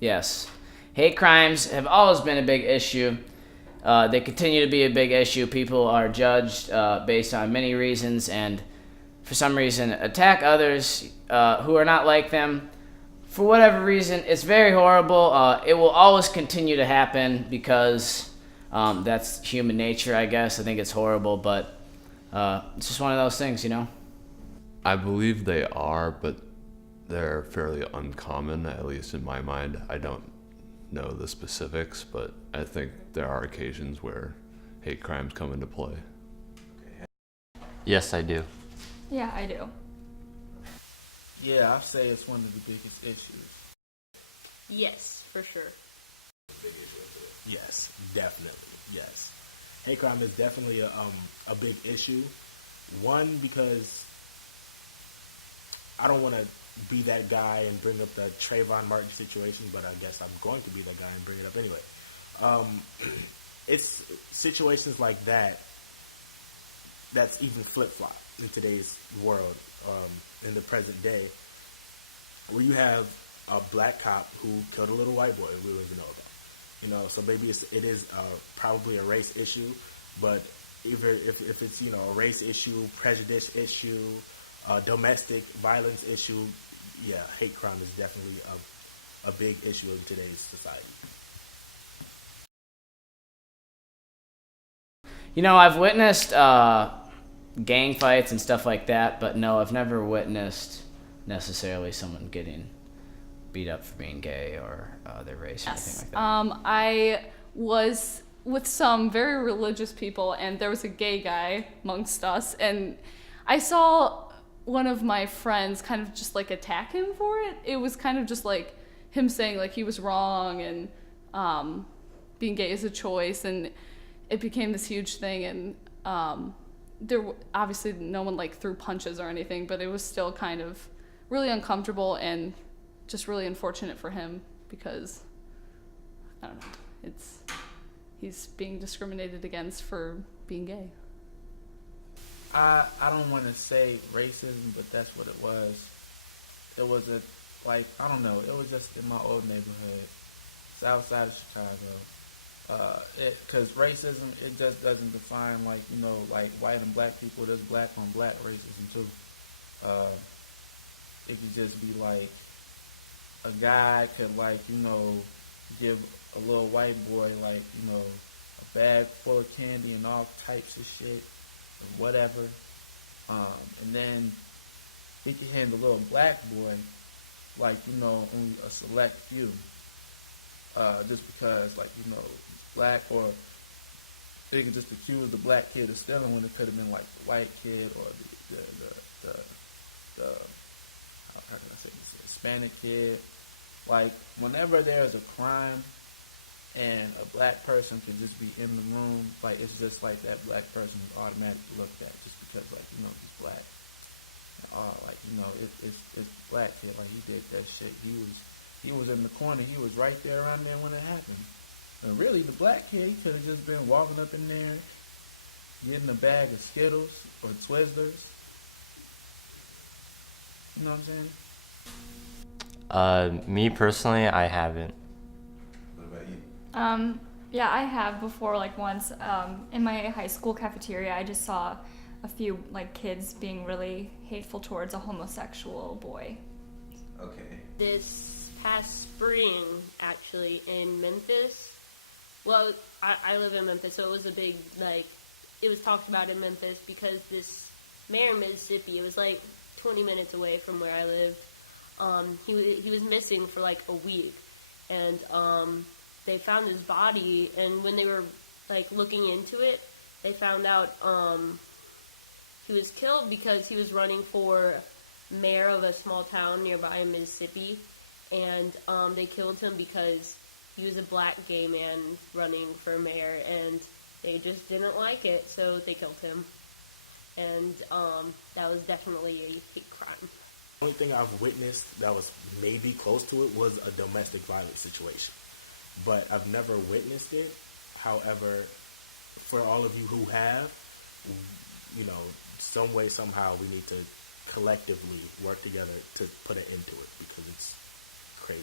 Yes. Hate crimes have always been a big issue. They continue to be a big issue. People are judged based on many reasons and for some reason attack others who are not like them. For whatever reason, it's very horrible. It will always continue to happen because that's human nature, I guess. I think it's horrible, but it's just one of those things, you know? I believe they are, but they're fairly uncommon, at least in my mind. I don't know the specifics, but I think there are occasions where hate crimes come into play. Yes, I do. Yeah, I do. Yeah, I'd say it's one of the biggest issues. Yes, for sure. Yes, definitely. Yes, hate crime is definitely a big issue. One, because I don't want to be that guy and bring up the Trayvon Martin situation, but I guess I'm going to be that guy and bring it up anyway. It's situations like that that's even flip-flop in today's world, in the present day, where you have a black cop who killed a little white boy we don't even know about. You know, so maybe it is probably a race issue, but either if it's, you know, a race issue, prejudice issue, domestic violence issue, yeah, hate crime is definitely a big issue in today's society. You know, I've witnessed gang fights and stuff like that, but no, I've never witnessed necessarily someone getting beat up for being gay or their race or anything like that. I was with some very religious people, and there was a gay guy amongst us, and I saw one of my friends kind of just like attack him for it. It was kind of just like him saying like he was wrong and being gay is a choice, and it became this huge thing. And there obviously no one like threw punches or anything, but it was still kind of really uncomfortable and just really unfortunate for him because I don't know, he's being discriminated against for being gay. I don't want to say racism, but that's what it was. It was I don't know, it was just in my old neighborhood. It's outside of Chicago. Because racism, it just doesn't define, like, you know, like white and black people. There's black on black racism too. It could just be like a guy could, like, you know, give a little white boy, like, you know, a bag full of candy and all types of shit or whatever. And then he could hand a little black boy, like, you know, only a select few. Just because, like, you know, black, or they could just accuse the black kid of stealing when it could have been like the white kid or the how can I say this, Hispanic kid. Like, whenever there's a crime and a black person can just be in the room, like, it's just like that black person is automatically looked at just because, like, you know, he's black. Like, you know, it's black kid, like, he did that shit. He was in the corner. He was right there around there when it happened. And really, the black kid, he could have just been walking up in there, getting a bag of Skittles or Twizzlers. You know what I'm saying? Me personally, I haven't. What about you? Yeah, I have before, like once in my high school cafeteria, I just saw a few like kids being really hateful towards a homosexual boy. Okay. This past spring, actually, in Memphis. Well, I live in Memphis, so it was a big, like, it was talked about in Memphis because this mayor in Mississippi, it was like 20 minutes away from where I live. He was missing for like a week, and they found his body, and when they were like looking into it, they found out he was killed because he was running for mayor of a small town nearby in Mississippi, and they killed him because he was a black gay man running for mayor, and they just didn't like it, so they killed him. And that was definitely a hate crime. The only thing I've witnessed that was maybe close to it was a domestic violence situation. But I've never witnessed it. However, for all of you who have, you know, some way, somehow, we need to collectively work together to put an end to it because it's crazy.